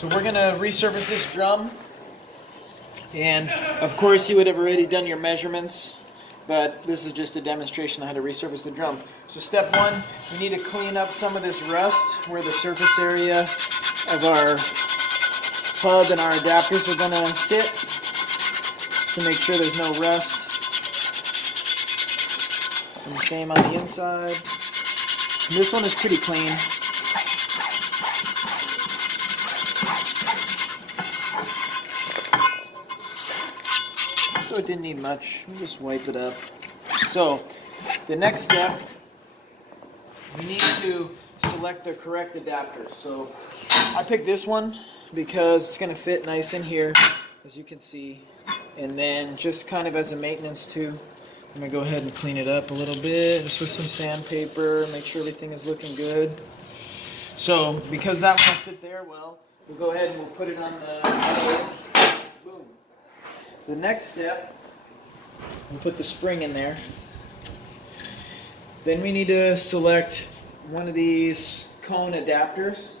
So we're going to resurface this drum, and of course you would have already done your measurements, but this is just a demonstration on how to resurface the drum. So step one, we need to clean up some of this rust where the surface area of our hub and our adapters are going to sit, to make sure there's no rust. And the same on the inside. And this one is pretty clean. So it didn't need much. We'll just wipe it up. So the next step, we need to select the correct adapters. So I picked this one because it's going to fit nice in here, as you can see. And then just kind of as a maintenance too, I'm going to go ahead and clean it up a little bit, just with some sandpaper, make sure everything is looking good. So because that one fit there well, we'll go ahead and we'll put it on the lathe. Boom. The next step, we'll put the spring in there. Then we need to select one of these cone adapters.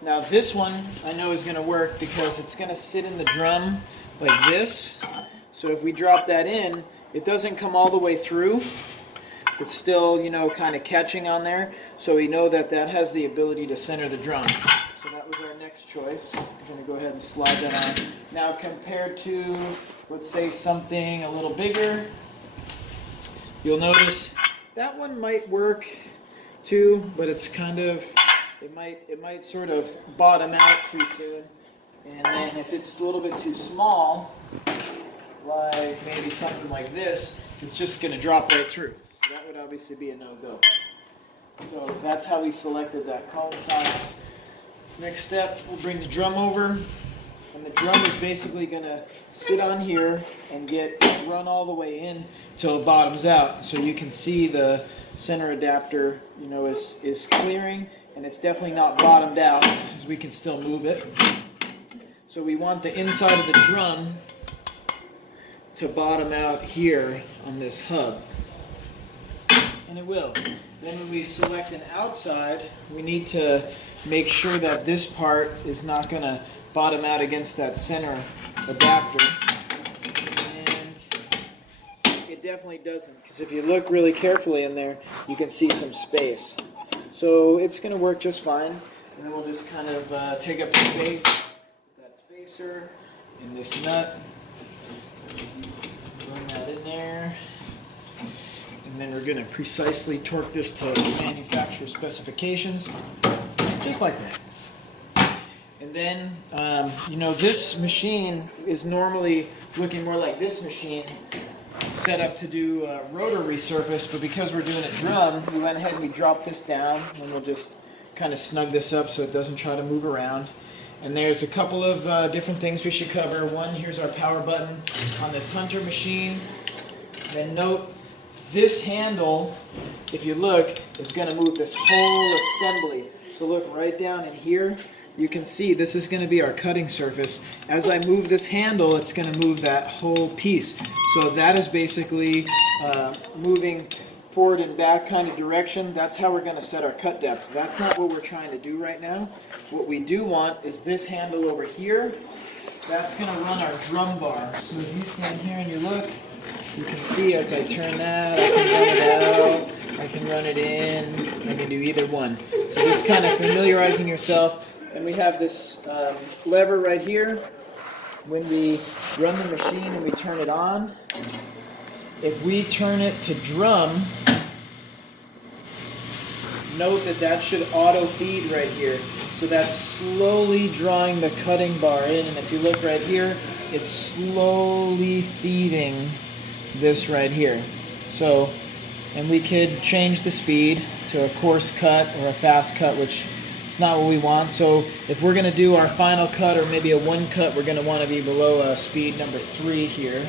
Now this one I know is going to work because it's going to sit in the drum like this. So if we drop that in, it doesn't come all the way through. It's still, you know, kind of catching on there. So we know that that has the ability to center the drum. So that was our next choice. I'm going to go ahead and slide that on. Now compared to, let's say, something a little bigger, you'll notice that one might work too, but it's kind of, it might sort of bottom out too soon. And then if it's a little bit too small, like maybe something like this, it's just going to drop right through. So that would obviously be a no-go. So that's how we selected that cone size. Next step, we'll bring the drum over, and the drum is basically going to sit on here and run all the way in till it bottoms out. So you can see the center adapter, you know, is clearing, and it's definitely not bottomed out, as we can still move it. So we want the inside of the drum to bottom out here on this hub. And it will. Then when we select an outside, we need to make sure that this part is not going to bottom out against that center adapter. And it definitely doesn't, because if you look really carefully in there, you can see some space. So it's going to work just fine. And then we'll just kind of take up the space. Spacer and this nut, run that in there, and then we're going to precisely torque this to manufacturer specifications, just like that. And then, you know, this machine is normally looking more like this machine, set up to do rotor resurface, but because we're doing a drum, we went ahead and we dropped this down, and we'll just kind of snug this up so it doesn't try to move around. And there's a couple of different things we should cover. One, here's our power button on this Hunter machine. Then note, this handle, if you look, is going to move this whole assembly. So look right down in here. You can see this is going to be our cutting surface. As I move this handle, it's going to move that whole piece. So that is basically moving forward and back kind of direction. That's how we're going to set our cut depth. That's not what we're trying to do right now. What we do want is this handle over here. That's going to run our drum bar. So if you stand here and you look, you can see as I turn that, I can run it out, I can run it in, I can do either one. So just kind of familiarizing yourself. And we have this lever right here. When we run the machine and we turn it on, if we turn it to drum, note that that should auto feed right here. So that's slowly drawing the cutting bar in, and if you look right here, it's slowly feeding this right here. So, and we could change the speed to a coarse cut or a fast cut, which is not what we want. So if we're going to do our final cut or maybe a one cut, we're going to want to be below speed number 3 here.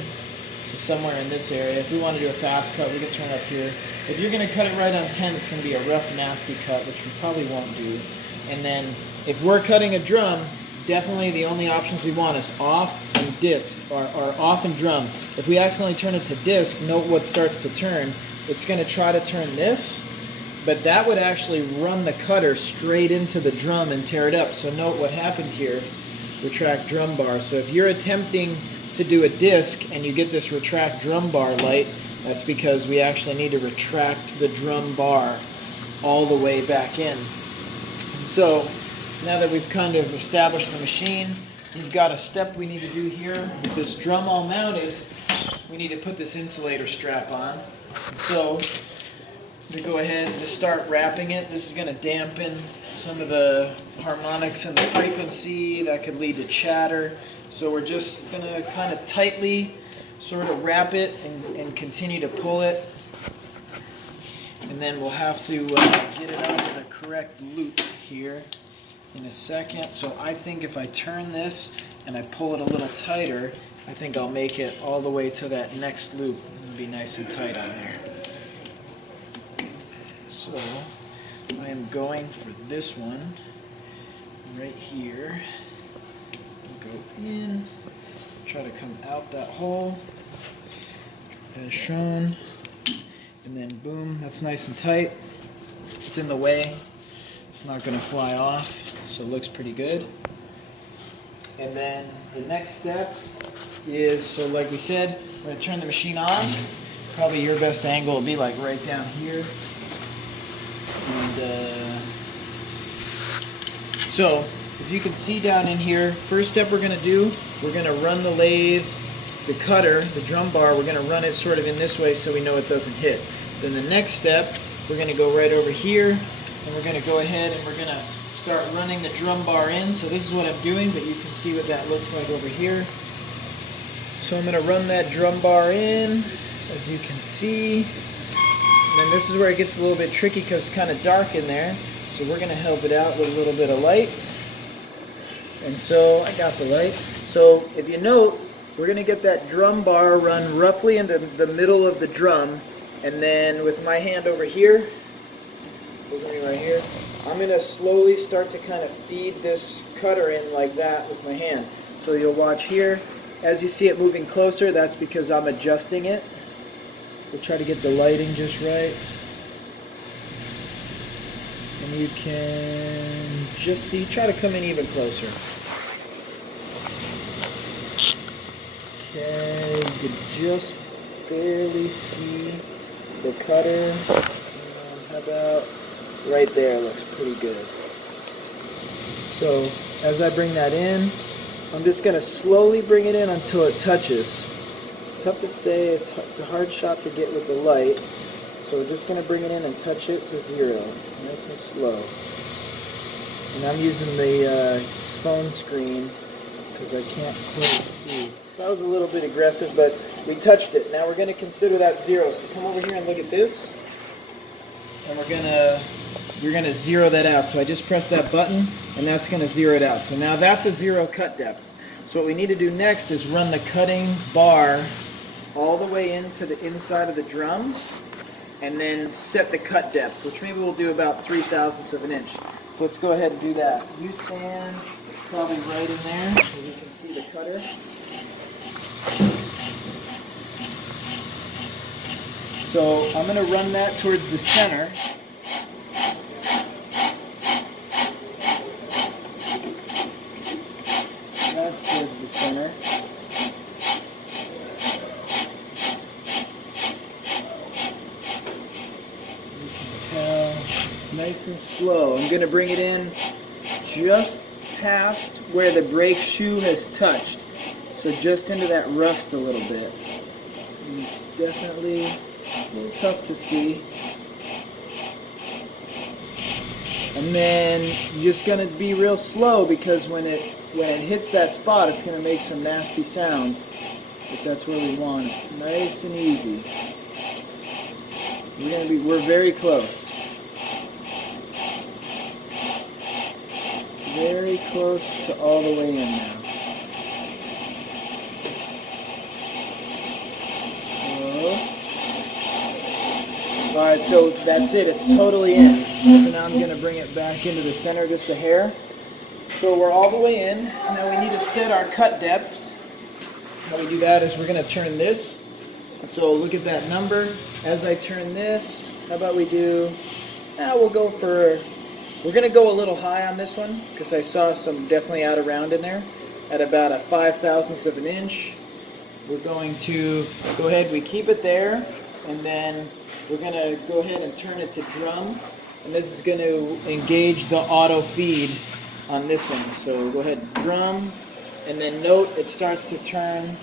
So somewhere in this area. If we want to do a fast cut, we can turn up here. If you're going to cut it right on 10, it's going to be a rough, nasty cut, which we probably won't do. And then if we're cutting a drum, definitely the only options we want is off and disc, or off and drum. If we accidentally turn it to disc, note what starts to turn. It's going to try to turn this, but that would actually run the cutter straight into the drum and tear it up. So note what happened here retract drum bar. So if you're attempting to do a disc and you get this retract drum bar light, that's because we actually need to retract the drum bar all the way back in. And so now that we've kind of established the machine, we've got a step we need to do here. With this drum all mounted, we need to put this insulator strap on. And so to go ahead and just start wrapping it. This is going to dampen some of the harmonics and the frequency that could lead to chatter. So we're just going to kind of tightly sort of wrap it and continue to pull it. And then we'll have to get it out of the correct loop here in a second. So I think if I turn this and I pull it a little tighter, I think I'll make it all the way to that next loop. It'll be nice and tight on there. So I am going for this one right here. Go in, try to come out that hole as shown, and then boom, that's nice and tight. It's in the way, it's not going to fly off, so it looks pretty good. And then the next step is, so like we said, we're going to turn the machine on. Probably your best angle will be like right down here. And so if you can see down in here, first step we're going to do, we're going to run the lathe, the cutter, the drum bar, we're going to run it sort of in this way so we know it doesn't hit. Then the next step, we're going to go right over here, and we're going to go ahead and we're going to start running the drum bar in. So this is what I'm doing, but you can see what that looks like over here. So I'm going to run that drum bar in, as you can see. And then this is where it gets a little bit tricky because it's kind of dark in there. So we're going to help it out with a little bit of light. And so I got the light. So if you note, we're going to get that drum bar run roughly into the middle of the drum. And then with my hand over here, right here, I'm going to slowly start to kind of feed this cutter in like that with my hand. So you'll watch here. As you see it moving closer, that's because I'm adjusting it. We'll try to get the lighting just right. And you can just see, try to come in even closer. Okay, you can just barely see the cutter. How about right there? Looks pretty good. So as I bring that in, I'm just going to slowly bring it in until it touches. It's tough to say, it's a hard shot to get with the light. So we're just going to bring it in and touch it to 0, nice and slow. And I'm using the phone screen because I can't quite see. So that was a little bit aggressive, but we touched it. Now we're going to consider that 0. So come over here and look at this. And we're going to 0 that out. So I just press that button, and that's going to 0 it out. So now that's a 0 cut depth. So what we need to do next is run the cutting bar all the way into the inside of the drum, and then set the cut depth, which maybe we'll do about 3/1000ths of an inch. So let's go ahead and do that. You stand probably right in there so you can see the cutter. So I'm going to run that towards the center. That's towards the center. You can tell, nice and slow. I'm going to bring it in just past where the brake shoe has touched. So just into that rust a little bit. And it's definitely a little tough to see. And then you're just going to be real slow because when it hits that spot, it's going to make some nasty sounds. But that's where we want it. Nice and easy. We're very close. Very close to all the way in now. Alright, so that's it. It's totally in. So now I'm going to bring it back into the center just a hair. So we're all the way in. Now we need to set our cut depth. How we do that is we're going to turn this. So look at that number. As I turn this, how about we do, we're going to go a little high on this one because I saw some definitely out of round in there. at about a 5/1000th of an inch. We're going to go ahead, we keep it there, and then we're going to go ahead and turn it to drum, and this is going to engage the auto feed on this end. So go ahead, drum, and then note it starts to turn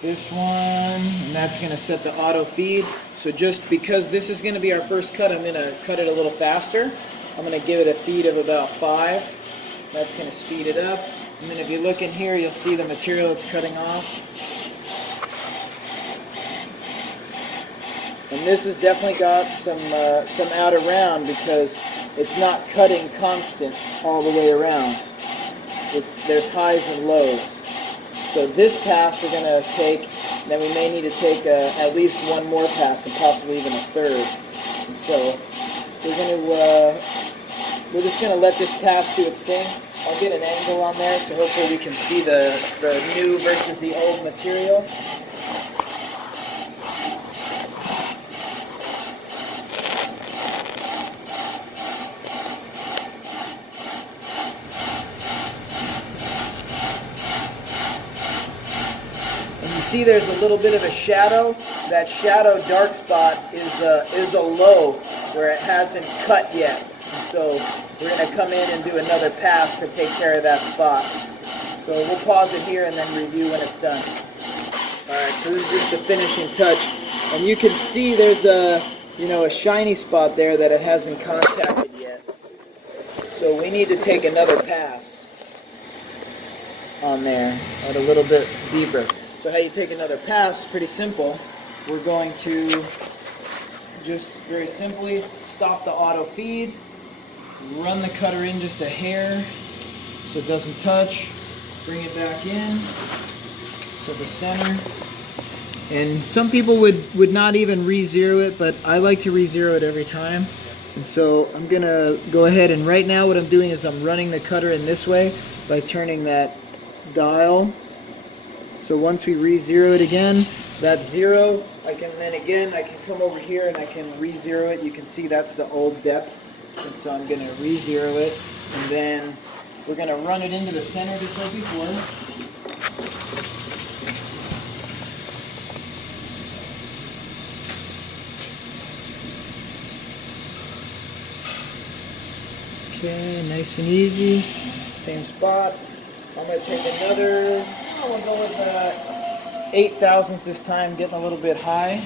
this one, and that's going to set the auto feed. So just because this is going to be our first cut, I'm going to cut it a little faster. I'm going to give it a feed of about 5. That's going to speed it up. And then if you look in here, you'll see the material it's cutting off. And this has definitely got some out around because it's not cutting constant all the way around. There's highs and lows. So this pass we're going to take, then we may need to take at least one more pass and possibly even a third. And so we're just going to let this pass do its thing. I'll get an angle on there so hopefully we can see the new versus the old material. See, there's a little bit of a shadow. That shadow dark spot is a low where it hasn't cut yet. And so we're going to come in and do another pass to take care of that spot. So we'll pause it here and then review when it's done. Alright, so this is just the finishing touch. And you can see there's a shiny spot there that it hasn't contacted yet. So we need to take another pass on there at a little bit deeper. So how you take another pass, pretty simple. We're going to just very simply stop the auto feed, run the cutter in just a hair so it doesn't touch, bring it back in to the center. And some people would not even re-zero it, but I like to re-zero it every time. And so I'm going to go ahead, and right now what I'm doing is I'm running the cutter in this way by turning that dial. So once we re-zero it again, that's 0. I can come over here and I can re-zero it. You can see that's the old depth. And so I'm going to re-zero it. And then we're going to run it into the center just like before. Okay, nice and easy. Same spot. I'm going to take another, we'll go with 8/1000 this time, getting a little bit high.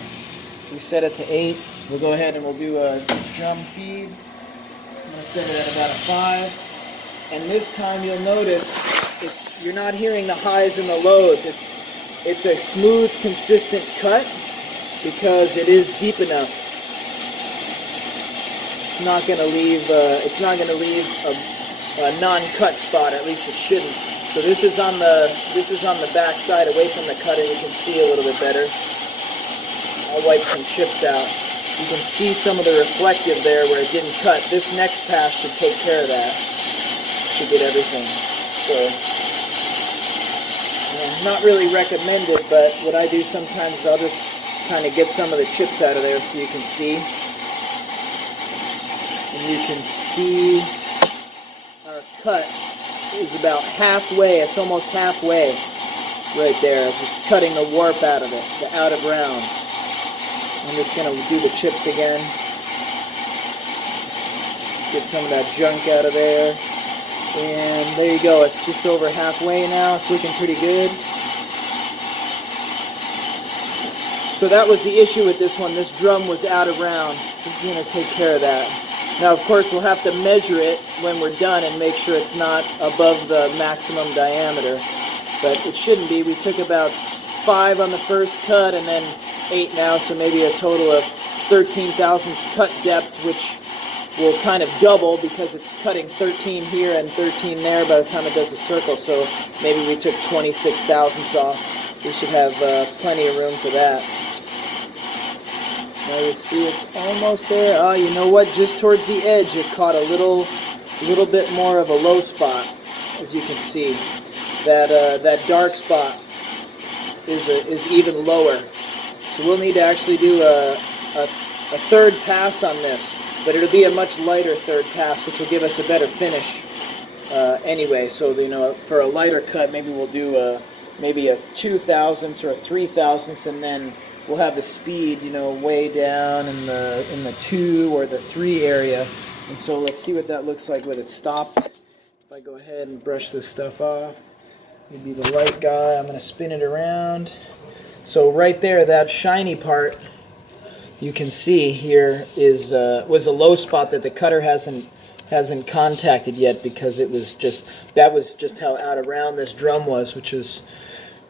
We set it to 8. We'll go ahead and we'll do a drum feed. I'm going to set it at about a 5. And this time you'll notice you're not hearing the highs and the lows. It's a smooth, consistent cut because it is deep enough. It's not going to leave a non-cut spot. At least it shouldn't. So this is on the back side, away from the cutter. You can see a little bit better. I'll wipe some chips out. You can see some of the reflective there where it didn't cut. This next pass should take care of that. Should get everything. So, not really recommended, but what I do sometimes is I'll just kind of get some of the chips out of there so you can see. And you can see our cut is about halfway. It's almost halfway right there as it's cutting the warp out of it, the out of round. I'm just going to do the chips again. Get some of that junk out of there. And there you go. It's just over halfway now. It's looking pretty good. So that was the issue with this one. This drum was out of round. This is going to take care of that. Now, of course, we'll have to measure it when we're done and make sure it's not above the maximum diameter. But it shouldn't be. We took about 5 on the first cut and then 8 now, so maybe a total of 13/1000 cut depth, which will kind of double because it's cutting 13 here and 13 there by the time it does a circle. So maybe we took 26/1000 off. We should have plenty of room for that. Now you see it's almost there. Oh, you know what? Just towards the edge, it caught a little bit more of a low spot, as you can see. That dark spot is even lower. So we'll need to actually do a third pass on this, but it'll be a much lighter third pass, which will give us a better finish. anyway. So for a lighter cut, maybe we'll do maybe a 2/1000 or a 3/1000, and then we'll have the speed way down in the 2 or the 3 area. And so let's see what that looks like with it stopped. If I go ahead and brush this stuff off, maybe the light guy, I'm going to spin it around. So right there, that shiny part you can see here was a low spot that the cutter hasn't contacted yet, because that was just how out of round this drum was, which is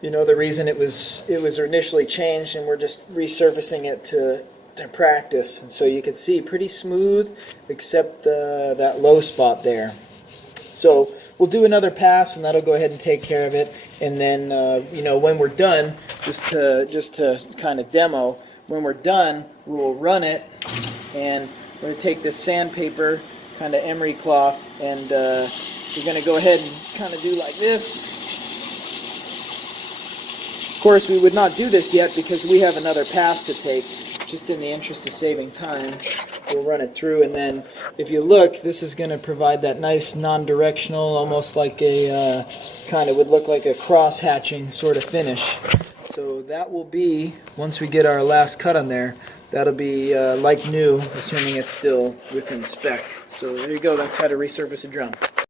the reason it was initially changed, and we're just resurfacing it to practice. And so you can see pretty smooth except that low spot there. So we'll do another pass, and that'll go ahead and take care of it. And then when we're done, just to kind of demo, when we're done, we will run it, and we're going to take this sandpaper, kind of emery cloth, and we're going to go ahead and kind of do like this. Of course, we would not do this yet because we have another pass to take. Just in the interest of saving time, we'll run it through, and then if you look, this is going to provide that nice non-directional, almost like a would look like a cross-hatching sort of finish. So that will be, once we get our last cut on there, that'll be like new, assuming it's still within spec. So there you go, that's how to resurface a drum.